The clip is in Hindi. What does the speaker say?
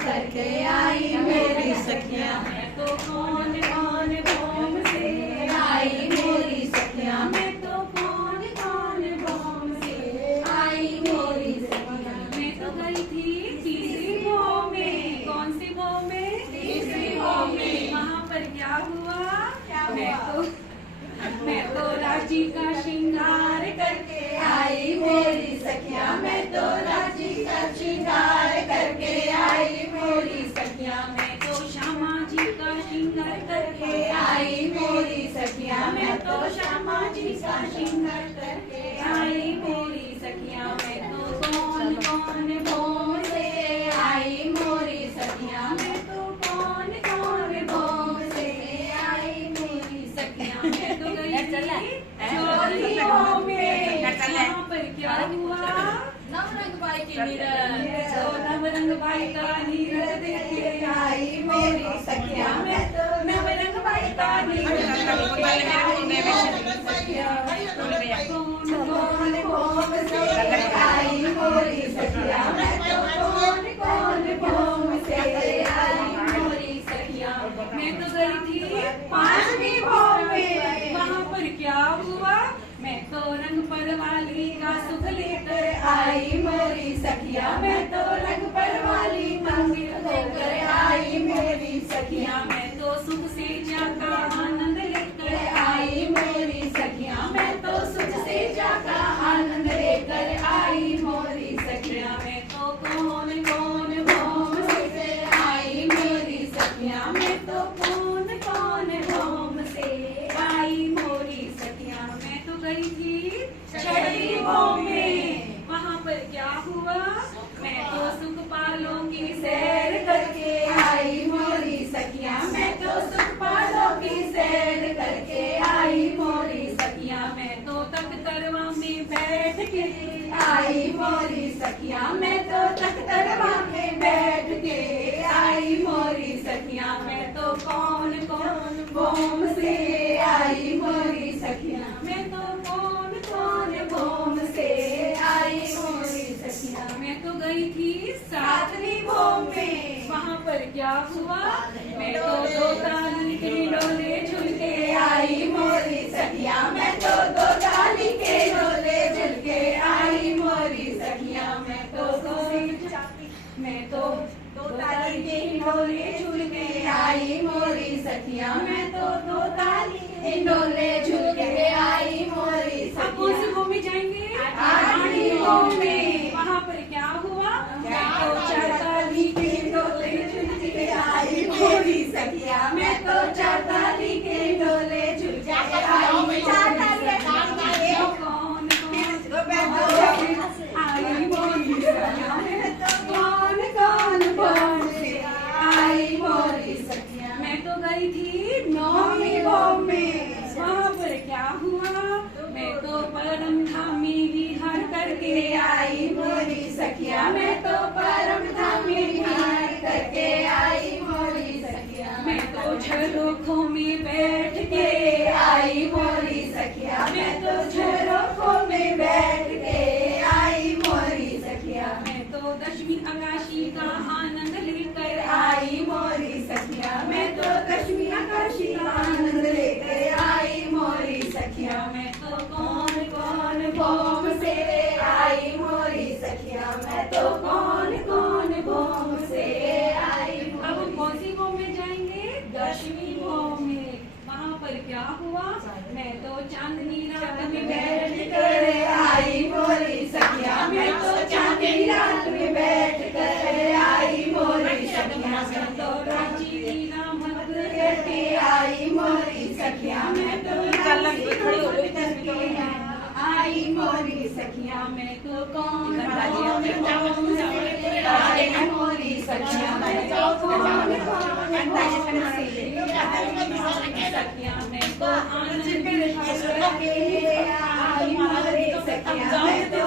करके आई मेरी सखियाँ। मैं तो कौन कौन भोम से आई मेरी सखियाँ। मैं तो कौन कौन भोम से आई मेरी सखियाँ। मैं तो गई थी तीसरी भोम में। कौन सी भोम में? तीसरी भोम में। वहाँ पर क्या हुआ? मैं तो राजी का श्रृंगार करके आई मेरी सखियाँ। मैं तो राजी का श्रृंगार करके आई मेरी सखियाँ। मैं तो श्यामा जी का श्रृंगार करके आई मेरी सखियाँ। मैं तो श्यामा जी का श्रृंगार करके आई मेरी सखियाँ। मैं तो कौन कौन भोम से आई मोरी सखियाँ। मैं तो कौन कौन भोम से आई मेरी सखियाँ। मैं तो गई चौथी भोम में। वहाँ पर क्या हुआ? नवरंग बाई की नीरज। नवरंग बाई का नीरज देखे आई मेरी सखियाँ। मैं तो नवरंग बाई का नीरज देखे आई मेरी सखियाँ। कौन कौन भोम से आई मोरी सखियाँ। मैं तो कौन कौन भोम से आई मोरी सखियाँ। मैं तो गई थी पांचवी भोम में। वहाँ पर क्या हुआ? मैं तो रंग परवाली का सुख लेकर आई मेरी सखियाँ। मैं तो रंग परवाली मंदिर लेकर आई मेरी सखियाँ। मैं तो सुख से जाका आनंद लेकर आई मेरी सखियाँ। मैं तो सुख से जाका आनंद लेकर आई मोरी सखियाँ। मैं तो कौन कौन भोम से आई मेरी सखियाँ। मैं तो कौन कौन भोम से आई मोरी सखियाँ। मैं तो गई थी छठी भोम में। वहाँ पर क्या हुआ? मैं तो सुख पालों की सैर करके आई मोरी सखियाँ। मैं तो सुख पालों की सैर करके आई मोरी सखियाँ। मैं तो तख्त तरवा में बैठ के आई मोरी सखियाँ। मैं तो तख्त तरवा में बैठ के आई मोरी सखियाँ। मैं तो कौन कौन भोम से आई मोरी सखियाँ। मैं तो कौन कौन भोम से आई मोरी सखियाँ। मैं तो गई थी सातवीं भोम में। वहाँ पर क्या हुआ? मैं तो दो ताली के डोले झूल के आई मोरी सखियाँ। मैं तो दो ताली के डोले झूल के आई मोरी सखियाँ। मैं तो दो ताली के डोले झूल के आई मोरी सखियाँ। मैं तो दो ताली के डोले झूल के आई मोरी सखियाँ। कौन सी भूमि जाएंगे? आठवीं भूमि में। वहाँ पर क्या हुआ? मैं तो चार ताली के डोले झूल के आई मोरी सखियाँ। मैं तो चार ताली के डोले झूल के आई मोरी सखियाँ। कौन आई मोरी सखियाँ। कौन कौन भोम से आई मोरी सखियाँ। मैं तो गई थी नौवीं भोम में। वहाँ पर क्या हुआ? मैं तो परम धामी विहार करके आई मोरी सखियाँ। मैं तो परम धामी विहार करके आई मोरी सखियाँ। मैं तो झरोखों में बैठ के आई मोरी सखियाँ। मैं तो झरोखों में बैठ के आई मोरी सखियाँ। मैं तो दशमी आकाशी का आनंद लेकर आई मोरी सखियाँ। मैं तो दशमी आकाशी का आनंद लेकर आई मोरी सखियाँ। मैं तो कौन कौन भोम से आई मोरी सखियाँ। मैं तो कौन कौन भोम से आई। अब कौन सी भोम में जाएंगे? दशमी भोम में। वहाँ पर क्या हुआ? मैं तो चांदनी रात में बैठ कर आई मोरी सखियाँ। मैं तो चांदनी रात में बैठ कर आई मोरी सखियाँ। मैं तो रांची लीला मत करके आई मोरी सखियाँ। मैं तो आई मोरी सखियाँ। मैं तो कौन भोम से आई मोरी सखियाँ। मैं तो कौन भोम से सखियाँ। मैं तो आनंद आई मोरी सखियाँ। मैं तो